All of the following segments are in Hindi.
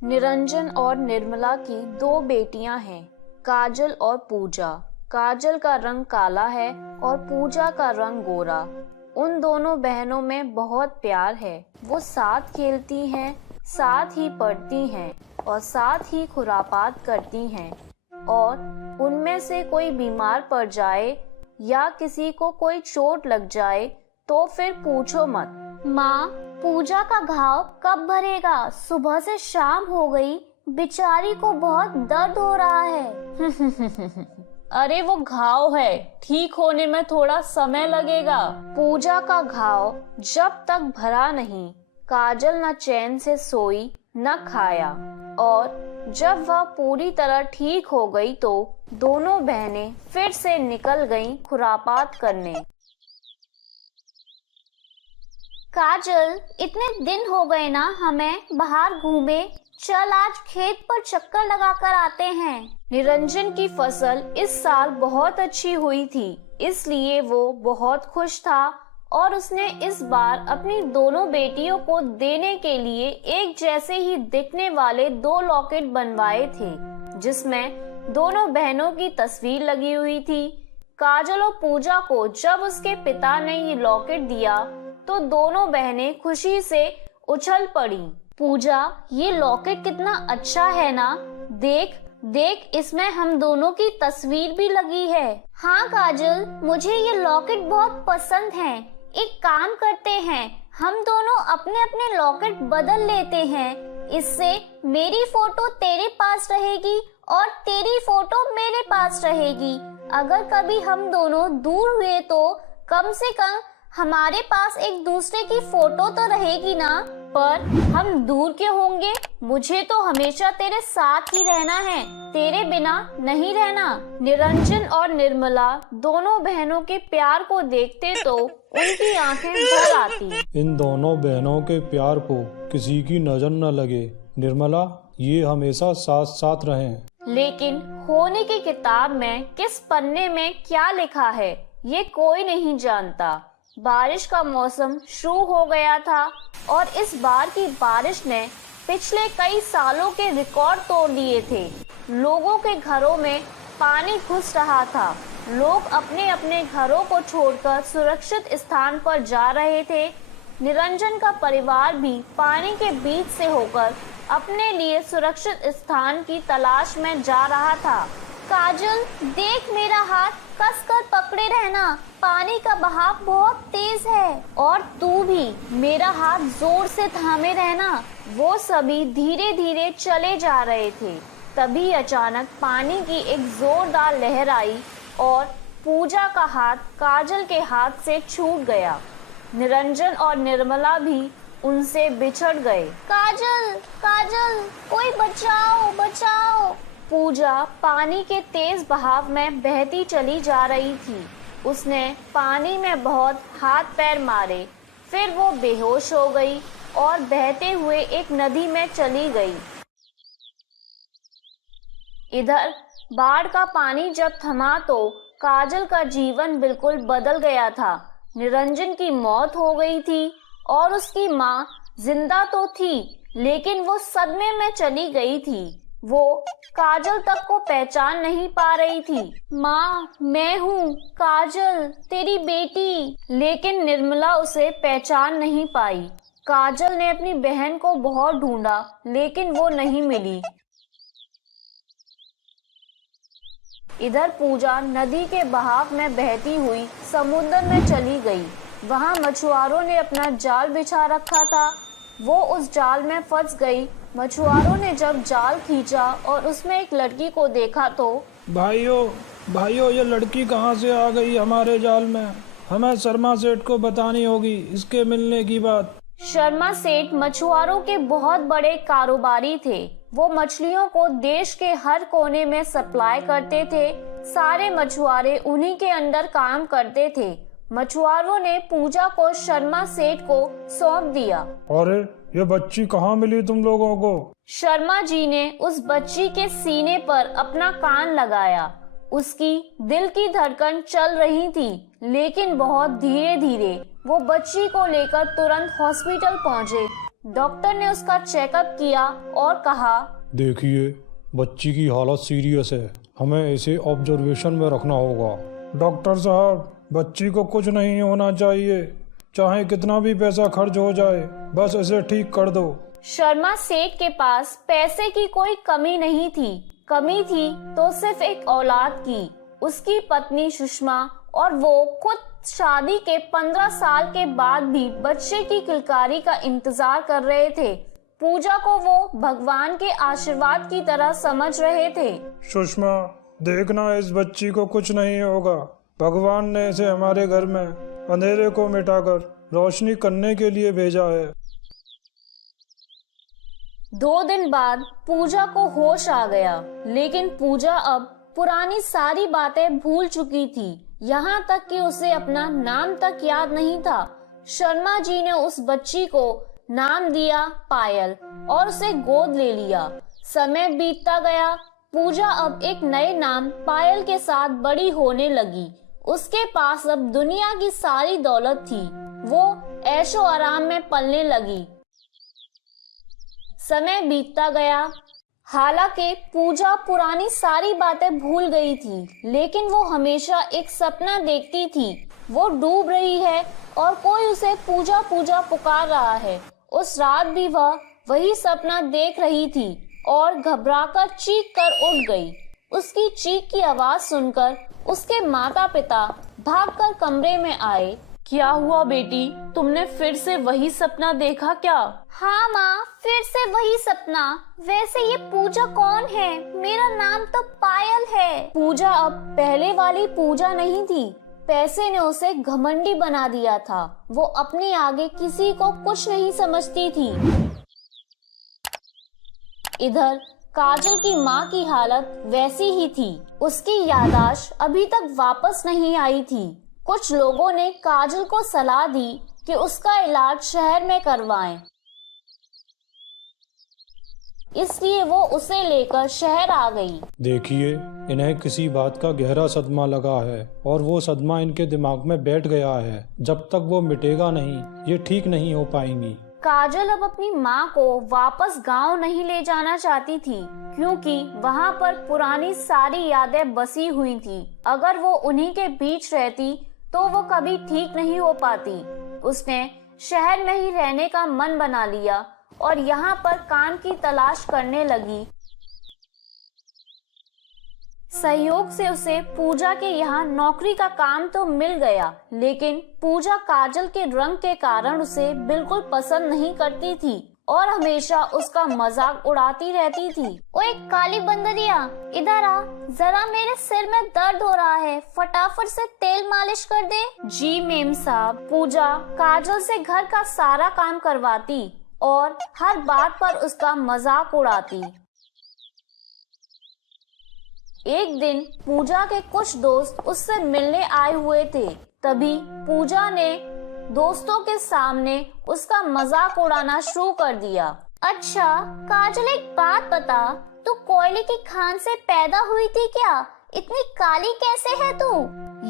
निरंजन और निर्मला की दो बेटियां हैं, काजल और पूजा। काजल का रंग काला है और पूजा का रंग गोरा। उन दोनों बहनों में बहुत प्यार है। वो साथ खेलती हैं, साथ ही पढ़ती हैं और साथ ही खुरापात करती हैं। और उनमें से कोई बीमार पड़ जाए या किसी को कोई चोट लग जाए तो फिर पूछो मत। माँ, पूजा का घाव कब भरेगा? सुबह से शाम हो गई, बेचारी को बहुत दर्द हो रहा है। अरे वो घाव है, ठीक होने में थोड़ा समय लगेगा। पूजा का घाव जब तक भरा नहीं, काजल न चैन से सोई न खाया। और जब वह पूरी तरह ठीक हो गई तो दोनों बहनें फिर से निकल गईं खुरापात करने। काजल, इतने दिन हो गए ना हमें बाहर घूमे, चल आज खेत पर चक्कर लगाकर आते हैं। निरंजन की फसल इस साल बहुत अच्छी हुई थी, इसलिए वो बहुत खुश था और उसने इस बार अपनी दोनों बेटियों को देने के लिए एक जैसे ही दिखने वाले 2 लॉकेट बनवाए थे, जिसमें दोनों बहनों की तस्वीर लगी हुई थी। काजल और पूजा को जब उसके पिता ने ये लॉकेट दिया तो दोनों बहनें खुशी से उछल पड़ी। पूजा, ये लॉकेट कितना अच्छा है ना? देख देख, इसमें हम दोनों की तस्वीर भी लगी है। हाँ काजल, मुझे ये लॉकेट बहुत पसंद है। एक काम करते हैं, हम दोनों अपने अपने लॉकेट बदल लेते हैं। इससे मेरी फोटो तेरे पास रहेगी और तेरी फोटो मेरे पास रहेगी। अगर कभी हम दोनों दूर हुए तो कम से कम हमारे पास एक दूसरे की फोटो तो रहेगी ना। पर हम दूर क्यों होंगे? मुझे तो हमेशा तेरे साथ ही रहना है, तेरे बिना नहीं रहना। निरंजन और निर्मला दोनों बहनों के प्यार को देखते तो उनकी आंखें भर आती। इन दोनों बहनों के प्यार को किसी की नजर न लगे। निर्मला, ये हमेशा साथ साथ रहें। लेकिन होने की किताब में किस पन्ने में क्या लिखा है ये कोई नहीं जानता। बारिश का मौसम शुरू हो गया था और इस बार की बारिश ने पिछले कई सालों के रिकॉर्ड तोड़ दिए थे। लोगों के घरों में पानी घुस रहा था। लोग अपने अपने घरों को छोड़कर सुरक्षित स्थान पर जा रहे थे। निरंजन का परिवार भी पानी के बीच से होकर अपने लिए सुरक्षित स्थान की तलाश में जा रहा था। काजल, देख मेरा हाथ कसकर पकड़े रहना, पानी का बहाव बहुत तेज है। और तू भी मेरा हाथ जोर से थामे रहना। वो सभी धीरे धीरे चले जा रहे थे। तभी अचानक पानी की एक जोरदार लहर आई और पूजा का हाथ काजल के हाथ से छूट गया। निरंजन और निर्मला भी उनसे बिछड़ गए। काजल, काजल, कोई बचाओ, बचाओ। पूजा पानी के तेज बहाव में बहती चली जा रही थी। उसने पानी में बहुत हाथ पैर मारे, फिर वो बेहोश हो गई और बहते हुए एक नदी में चली गई। इधर बाढ़ का पानी जब थमा तो काजल का जीवन बिल्कुल बदल गया था। निरंजन की मौत हो गई थी और उसकी माँ जिंदा तो थी, लेकिन वो सदमे में चली गई थी। वो काजल तक को पहचान नहीं पा रही थी। माँ, मैं हूँ काजल, तेरी बेटी। लेकिन निर्मला उसे पहचान नहीं पाई। काजल ने अपनी बहन को बहुत ढूंढा, लेकिन वो नहीं मिली। इधर पूजा नदी के बहाव में बहती हुई समुद्र में चली गई। वहाँ मछुआरों ने अपना जाल बिछा रखा था। वो उस जाल में फंस गई। मछुआरों ने जब जाल खींचा और उसमें एक लड़की को देखा तो भाइयों, ये लड़की कहाँ से आ गई हमारे जाल में? हमें शर्मा सेठ को बतानी होगी इसके मिलने की बात। शर्मा सेठ मछुआरों के बहुत बड़े कारोबारी थे। वो मछलियों को देश के हर कोने में सप्लाई करते थे। सारे मछुआरे उन्हीं के अंडर काम करते थे। मछुआरों ने पूजा को शर्मा सेठ को सौंप दिया। अरे, ये बच्ची कहाँ मिली तुम लोगों को? शर्मा जी ने उस बच्ची के सीने पर अपना कान लगाया। उसकी दिल की धड़कन चल रही थी, लेकिन बहुत धीरे धीरे। वो बच्ची को लेकर तुरंत हॉस्पिटल पहुँचे। डॉक्टर ने उसका चेकअप किया और कहा, देखिए, बच्ची की हालत सीरियस है, हमें इसे ऑब्जर्वेशन में रखना होगा। डॉक्टर साहब, बच्ची को कुछ नहीं होना चाहिए, चाहे कितना भी पैसा खर्च हो जाए, बस इसे ठीक कर दो। शर्मा सेठ के पास पैसे की कोई कमी नहीं थी। कमी थी तो सिर्फ एक औलाद की। उसकी पत्नी सुषमा और वो खुद शादी के 15 साल के बाद भी बच्चे की किलकारी का इंतजार कर रहे थे। पूजा को वो भगवान के आशीर्वाद की तरह समझ रहे थे। सुषमा, देखना इस बच्ची को कुछ नहीं होगा। भगवान ने इसे हमारे घर में अंधेरे को मिटाकर रोशनी करने के लिए भेजा है। 2 दिन बाद पूजा को होश आ गया, लेकिन पूजा अब पुरानी सारी बातें भूल चुकी थी। यहाँ तक कि उसे अपना नाम तक याद नहीं था। शर्मा जी ने उस बच्ची को नाम दिया पायल और उसे गोद ले लिया। समय बीतता गया। पूजा अब एक नए नाम पायल के साथ बड़ी होने लगी। उसके पास अब दुनिया की सारी दौलत थी। वो ऐशो आराम में पलने लगी। समय बीतता गया। हालांकि पूजा पुरानी सारी बातें भूल गई थी, लेकिन वो हमेशा एक सपना देखती थी। वो डूब रही है और कोई उसे पूजा पूजा पुकार रहा है। उस रात भी वह वही सपना देख रही थी और घबराकर चीख कर उठ गई। उसकी चीख की आवाज सुनकर उसके माता पिता भागकर कमरे में आए। क्या हुआ बेटी, तुमने फिर से वही सपना देखा क्या? हाँ माँ, फिर से वही सपना। वैसे ये पूजा कौन है? मेरा नाम तो पायल है। पूजा अब पहले वाली पूजा नहीं थी। पैसे ने उसे घमंडी बना दिया था। वो अपने आगे किसी को कुछ नहीं समझती थी। इधर काजल की माँ की हालत वैसी ही थी। उसकी याददाश्त अभी तक वापस नहीं आई थी। कुछ लोगों ने काजल को सलाह दी कि उसका इलाज शहर में करवाएं। इसलिए वो उसे लेकर शहर आ गई। देखिए, इन्हें किसी बात का गहरा सदमा लगा है और वो सदमा इनके दिमाग में बैठ गया है। जब तक वो मिटेगा नहीं, ये ठीक नहीं हो पाएंगी। काजल अब अपनी माँ को वापस गांव नहीं ले जाना चाहती थी, क्योंकि वहाँ पर पुरानी सारी यादें बसी हुई थी। अगर वो उन्हीं के बीच रहती तो वो कभी ठीक नहीं हो पाती। उसने शहर में ही रहने का मन बना लिया और यहाँ पर काम की तलाश करने लगी। सहयोग से उसे पूजा के यहाँ नौकरी का काम तो मिल गया, लेकिन पूजा काजल के रंग के कारण उसे बिल्कुल पसंद नहीं करती थी और हमेशा उसका मजाक उड़ाती रहती थी। ओए काली बंदरिया, इधर आ, जरा मेरे सिर में दर्द हो रहा है, फटाफट से तेल मालिश कर दे। जी मेम साहब। पूजा काजल से घर का सारा काम करवाती और हर बात पर उसका मजाक उड़ाती। एक दिन पूजा के कुछ दोस्त उससे मिलने आए हुए थे। तभी पूजा ने दोस्तों के सामने उसका मजाक उड़ाना शुरू कर दिया। अच्छा काजल, एक बात बता, तू कोयले की खान से पैदा हुई थी क्या? इतनी काली कैसे है तू?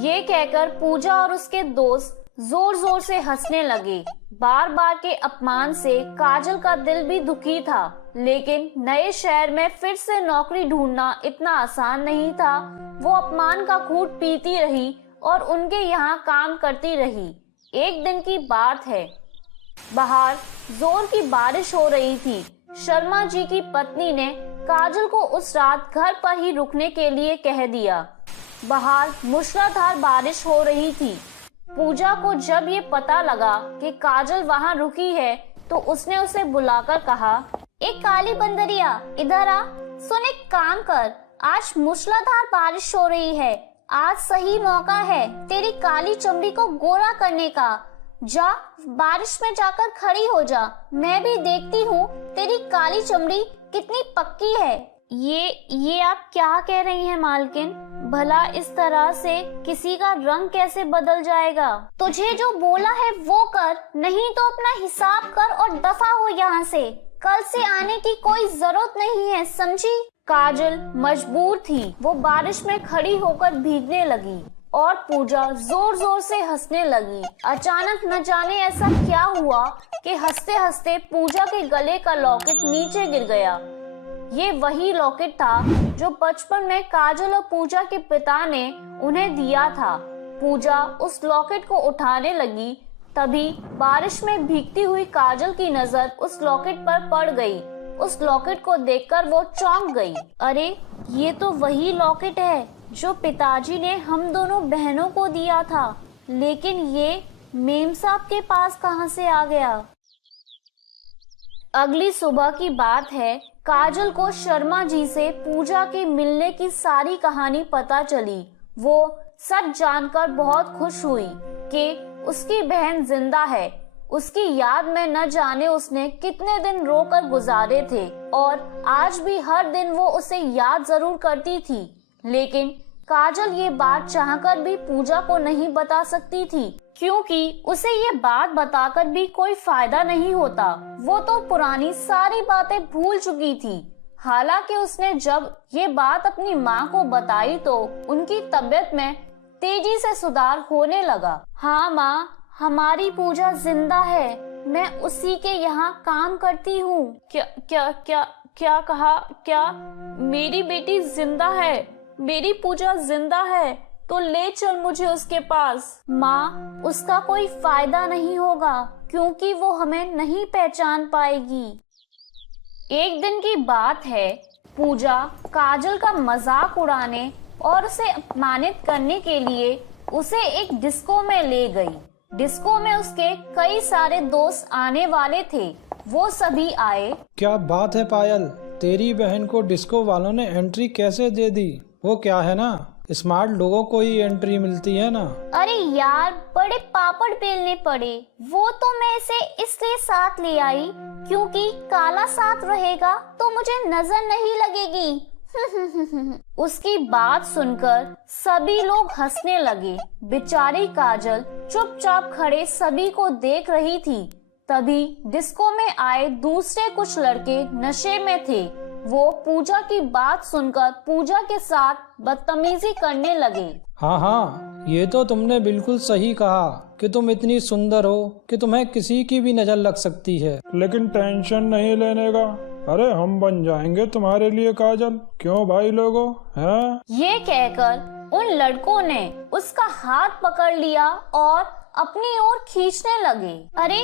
ये कहकर पूजा और उसके दोस्त जोर जोर से हंसने लगे। बार बार के अपमान से काजल का दिल भी दुखी था, लेकिन नए शहर में फिर से नौकरी ढूंढना इतना आसान नहीं था। वो अपमान का घूंट पीती रही और उनके यहाँ काम करती रही। एक दिन की बात है, बाहर जोर की बारिश हो रही थी। शर्मा जी की पत्नी ने काजल को उस रात घर पर ही रुकने के लिए कह दिया। बाहर मूसलाधार बारिश हो रही थी। पूजा को जब ये पता लगा कि काजल वहाँ रुकी है, तो उसने उसे बुलाकर कहा, एक काली बंदरिया, इधर आ। सुन, एक काम कर, आज मूसलाधार बारिश हो रही है। आज सही मौका है तेरी काली चमड़ी को गोरा करने का। जा, बारिश में जाकर खड़ी हो जा। मैं भी देखती हूँ तेरी काली चमड़ी कितनी पक्की है। ये आप क्या कह रही हैं मालकिन? भला इस तरह से किसी का रंग कैसे बदल जाएगा? तुझे जो बोला है वो कर, नहीं तो अपना हिसाब कर और दफा हो यहाँ से। कल से आने की कोई जरूरत नहीं है, समझी? काजल मजबूर थी। वो बारिश में खड़ी होकर भीगने लगी। और पूजा जोर जोर से हंसने लगी। अचानक न जाने ऐसा क्या हुआ कि हंसते हंसते पूजा के गले का लॉकेट नीचे गिर गया। ये वही लॉकेट था जो बचपन में काजल और पूजा के पिता ने उन्हें दिया था। पूजा उस लॉकेट को उठाने लगी, तभी बारिश में भीगती हुई काजल की नजर उस लॉकेट पर पड़ गई। उस लॉकेट को देखकर वो चौंक गई। अरे, ये तो वही लॉकेट है जो पिताजी ने हम दोनों बहनों को दिया था, लेकिन ये मेम साहब के पास कहां से आ गया? अगली सुबह की बात है। काजल को शर्मा जी से पूजा के मिलने की सारी कहानी पता चली। वो सच जानकर बहुत खुश हुई कि उसकी बहन जिंदा है। उसकी याद में न जाने उसने कितने दिन रोकर गुजारे थे और आज भी हर दिन वो उसे याद जरूर करती थी। लेकिन काजल ये बात चाहकर भी पूजा को नहीं बता सकती थी, क्योंकि उसे ये बात बताकर भी कोई फायदा नहीं होता। वो तो पुरानी सारी बातें भूल चुकी थी। हालांकि उसने जब ये बात अपनी माँ को बताई तो उनकी तबीयत में तेजी से सुधार होने लगा। हाँ माँ, हमारी पूजा जिंदा है। मैं उसी के यहाँ काम करती हूँ। क्या क्या क्या क्या कहा? क्या मेरी बेटी जिंदा है? मेरी पूजा जिंदा है तो ले चल मुझे उसके पास। माँ, उसका कोई फायदा नहीं होगा क्योंकि वो हमें नहीं पहचान पाएगी। एक दिन की बात है। पूजा काजल का मजाक उड़ाने और उसे अपमानित करने के लिए उसे एक डिस्को में ले गई। डिस्को में उसके कई सारे दोस्त आने वाले थे। वो सभी आए। क्या बात है पायल, तेरी बहन को डिस्को वालों ने एंट्री कैसे दे दी? वो क्या है ना, स्मार्ट लोगों को ही एंट्री मिलती है ना। अरे यार, बड़े पापड़ बेलने पड़े। वो तो मैं इसे इसलिए साथ ले आई क्योंकि काला साथ रहेगा तो मुझे नजर नहीं लगेगी। उसकी बात सुनकर सभी लोग हंसने लगे। बेचारी काजल चुपचाप खड़े सभी को देख रही थी। तभी डिस्को में आए दूसरे कुछ लड़के नशे में थे। वो पूजा की बात सुनकर पूजा के साथ बदतमीजी करने लगे। हाँ, ये तो तुमने बिल्कुल सही कहा कि तुम इतनी सुंदर हो कि तुम्हें किसी की भी नजर लग सकती है। लेकिन टेंशन नहीं लेने का। अरे, हम बन जाएंगे तुम्हारे लिए काजल। क्यों भाई लोगों, हैं? ये कहकर उन लड़कों ने उसका हाथ पकड़ लिया और अपनी ओर खींचने लगे। अरे,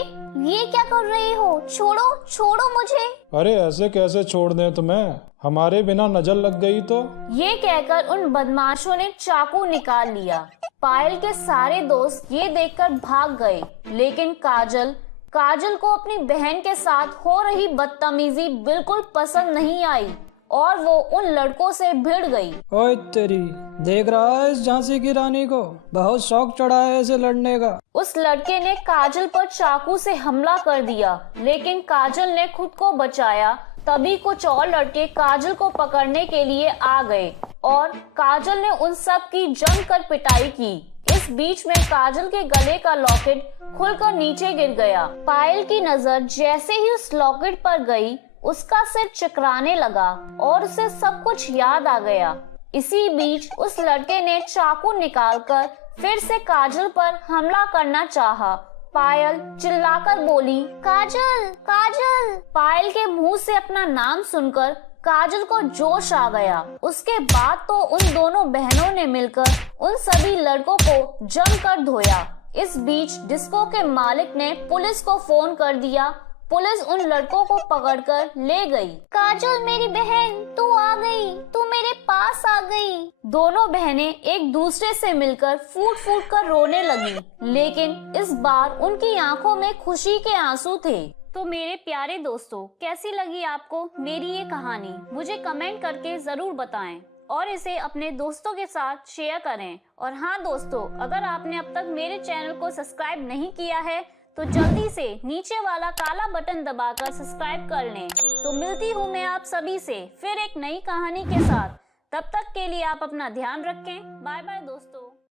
ये क्या कर रहे हो? छोड़ो छोड़ो मुझे। अरे, ऐसे कैसे छोड़ दें तुम्हें? हमारे बिना नजर लग गई तो? ये कहकर उन बदमाशों ने चाकू निकाल लिया। पायल के सारे दोस्त ये देखकर भाग गए, लेकिन काजल को अपनी बहन के साथ हो रही बदतमीजी बिल्कुल पसंद नहीं आई और वो उन लड़कों से भिड़ गई। ओए तेरी, देख रहा है इस झांसी की रानी को? बहुत शौक चढ़ा है ऐसे लड़ने का। उस लड़के ने काजल पर चाकू से हमला कर दिया, लेकिन काजल ने खुद को बचाया। तभी कुछ और लड़के काजल को पकड़ने के लिए आ गए और काजल ने उन सब की जमकर पिटाई की। इस बीच में काजल के गले का लॉकेट खुलकर नीचे गिर गया। पायल की नजर जैसे ही उस लॉकेट पर गई, उसका सिर चकराने लगा और उसे सब कुछ याद आ गया। इसी बीच उस लड़के ने चाकू निकालकर फिर से काजल पर हमला करना चाहा। पायल चिल्लाकर बोली, काजल काजल। पायल के मुंह से अपना नाम सुनकर काजल को जोश आ गया। उसके बाद तो उन दोनों बहनों ने मिलकर उन सभी लड़कों को जमकर धोया। इस बीच डिस्को के मालिक ने पुलिस को फोन कर दिया। पुलिस उन लड़कों को पकड़कर ले गई। काजल मेरी बहन, तू आ गई, तू मेरे पास आ गई। दोनों बहनें एक दूसरे से मिलकर फूट फूट कर रोने लगी, लेकिन इस बार उनकी आंखों में खुशी के आंसू थे। तो मेरे प्यारे दोस्तों, कैसी लगी आपको मेरी ये कहानी? मुझे कमेंट करके जरूर बताएं और इसे अपने दोस्तों के साथ शेयर करें। और हाँ दोस्तों, अगर आपने अब तक मेरे चैनल को सब्सक्राइब नहीं किया है तो जल्दी से नीचे वाला काला बटन दबाकर सब्सक्राइब कर लें। तो मिलती हूँ मैं आप सभी से फिर एक नई कहानी के साथ। तब तक के लिए आप अपना ध्यान रखें। बाय बाय दोस्तों।